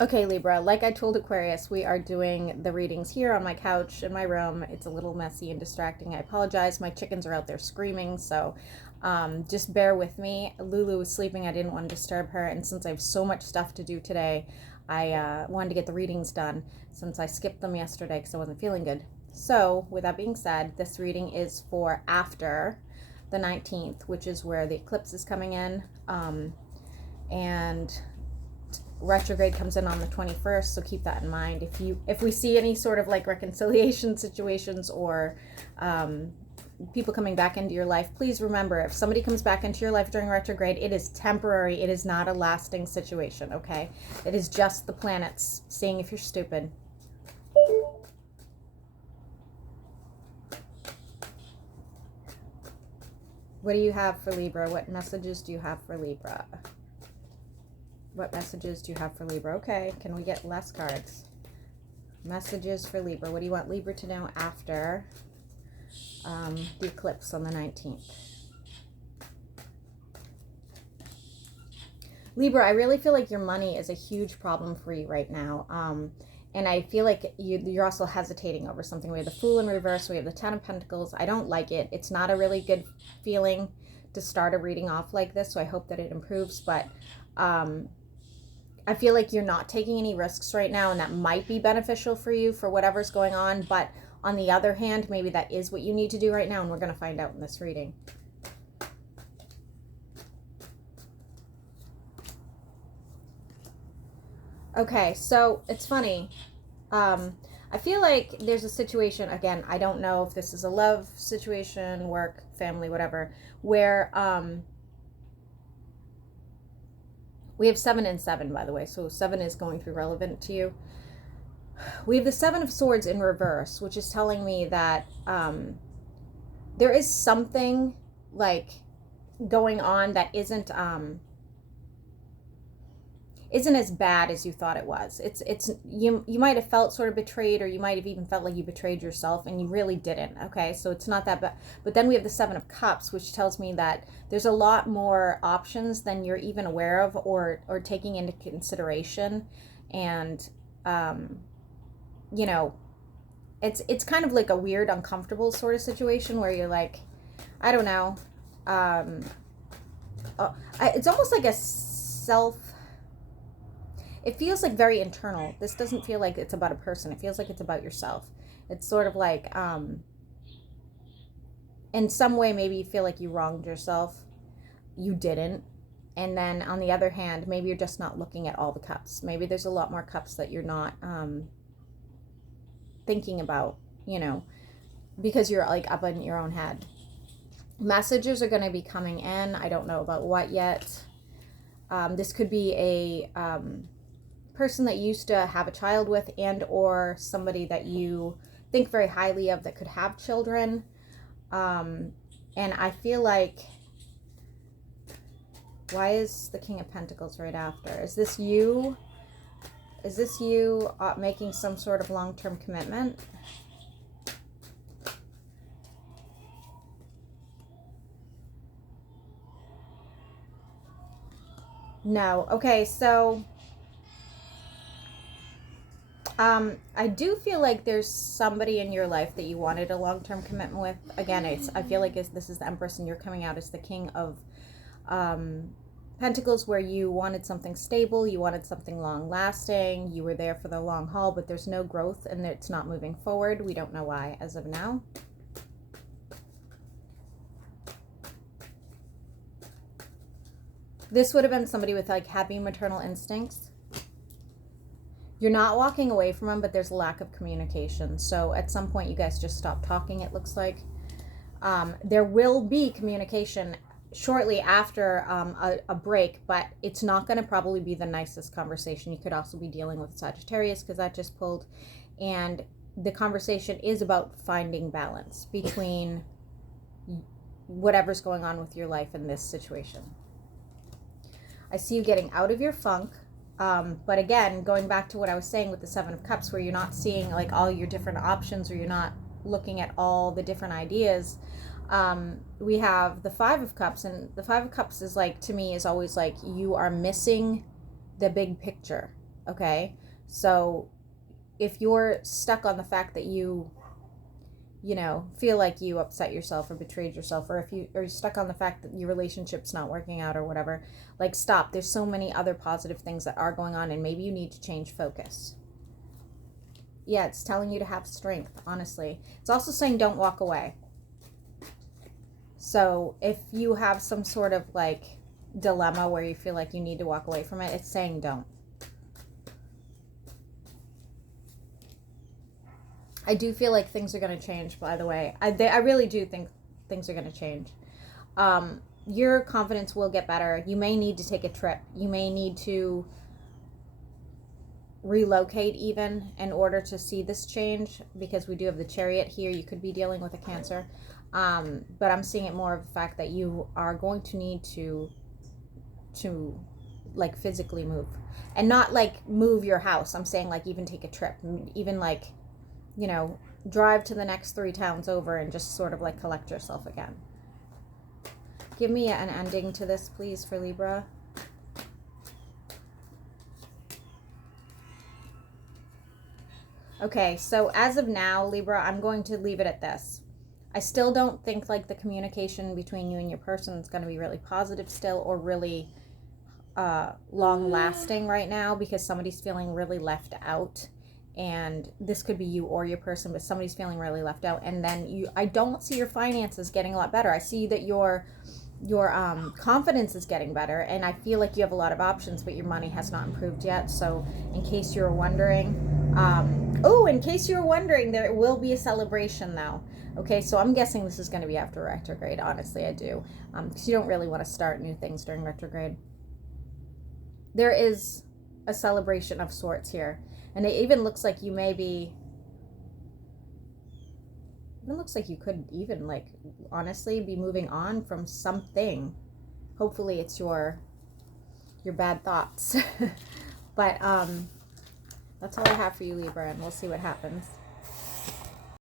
Okay, Libra, like I told Aquarius, we are doing the readings here on my couch in my room. It's a little messy and distracting. I apologize. My chickens are out there screaming, so just bear with me. Lulu was sleeping. I didn't want to disturb her, and since I have so much stuff to do today, I wanted to get the readings done since I skipped them yesterday because I wasn't feeling good. So, with that being said, this reading is for after the 19th, which is where the eclipse is coming in. And retrograde comes in on the 21st, so keep that in mind. If we see any sort of like reconciliation situations or people coming back into your life, please remember, if somebody comes back into your life during retrograde, it is temporary. It is not a lasting situation. Okay, it is just the planets seeing if you're stupid. What do you have for Libra? What messages do you have for Libra? What messages do you have for Libra? Okay, can we get less cards? Messages for Libra. What do you want Libra to know after the eclipse on the 19th? Libra, I really feel like your money is a huge problem for you right now. And I feel like you're also hesitating over something. We have the Fool in reverse. We have the Ten of Pentacles. I don't like it. It's not a really good feeling to start a reading off like this, so I hope that it improves. But I feel like you're not taking any risks right now, and that might be beneficial for you for whatever's going on. But on the other hand, maybe that is what you need to do right now, and we're going to find out in this reading. Okay, so it's funny. I feel like there's a situation, again, I don't know if this is a love situation, work, family, whatever, where we have 7 and 7, by the way, so 7 is going to be relevant to you. We have the 7 of Swords in reverse, which is telling me that there is something like going on that isn't as bad as you thought it was. It's you might have felt sort of betrayed, or you might have even felt like you betrayed yourself, and you really didn't. Okay, so it's not that bad. But then we have the 7 of Cups, which tells me that there's a lot more options than you're even aware of or taking into consideration. And you know, it's kind of like a weird, uncomfortable sort of situation where you're like, I don't know. It's almost like a it feels like very internal. This doesn't feel like it's about a person. It feels like it's about yourself. It's sort of like, in some way, maybe you feel like you wronged yourself. You didn't. And then on the other hand, maybe you're just not looking at all the cups. Maybe there's a lot more cups that you're not thinking about, because you're like up in your own head. Messages are going to be coming in. I don't know about what yet. This could be a person that you used to have a child with, and or somebody that you think very highly of that could have children. And I feel like, why is the King of Pentacles right after? Is this you? Is this you making some sort of long-term commitment? No. Okay, so I do feel like there's somebody in your life that you wanted a long-term commitment with. Again, I feel like this is the Empress, and you're coming out as the King of Pentacles, where you wanted something stable, you wanted something long-lasting, you were there for the long haul, but there's no growth and it's not moving forward. We don't know why as of now. This would have been somebody with like happy maternal instincts. You're not walking away from them, but there's a lack of communication. So at some point you guys just stop talking, it looks like. There will be communication shortly after a break, but it's not going to probably be the nicest conversation. You could also be dealing with Sagittarius, because that just pulled. And the conversation is about finding balance between whatever's going on with your life in this situation. I see you getting out of your funk. But again, going back to what I was saying with the 7 of Cups, where you're not seeing like all your different options, or you're not looking at all the different ideas. We have the 5 of Cups, and the 5 of Cups is like, to me, is always like you are missing the big picture. Okay? So if you're stuck on the fact that you feel like you upset yourself or betrayed yourself, or if you're stuck on the fact that your relationship's not working out or whatever, like, stop. There's so many other positive things that are going on, and maybe you need to change focus. Yeah, it's telling you to have strength, honestly. It's also saying don't walk away. So if you have some sort of like dilemma where you feel like you need to walk away from it, it's saying don't. I do feel like things are going to change, by the way. I really do think things are going to change. Your confidence will get better. You may need to take a trip. You may need to relocate even in order to see this change, because we do have the Chariot here. You could be dealing with a Cancer. But I'm seeing it more of the fact that you are going to need to like physically move, and not like move your house. I'm saying like even take a trip, even like, drive to the next 3 towns over and just sort of like collect yourself again. Give me an ending to this, please, for Libra. Okay, so as of now, Libra, I'm going to leave it at this. I still don't think like the communication between you and your person is going to be really positive still, or really long lasting right now, because somebody's feeling really left out. And this could be you or your person, but somebody's feeling really left out. And then I don't see your finances getting a lot better. I see that your confidence is getting better, and I feel like you have a lot of options, but your money has not improved yet. So in case you're wondering, there will be a celebration though. Okay, so I'm guessing this is going to be after retrograde. Honestly, I do, because you don't really want to start new things during retrograde. There is a celebration of sorts here. And it even looks like you may be, it looks like you could even, like, honestly be moving on from something. Hopefully it's your bad thoughts. But that's all I have for you, Libra, and we'll see what happens.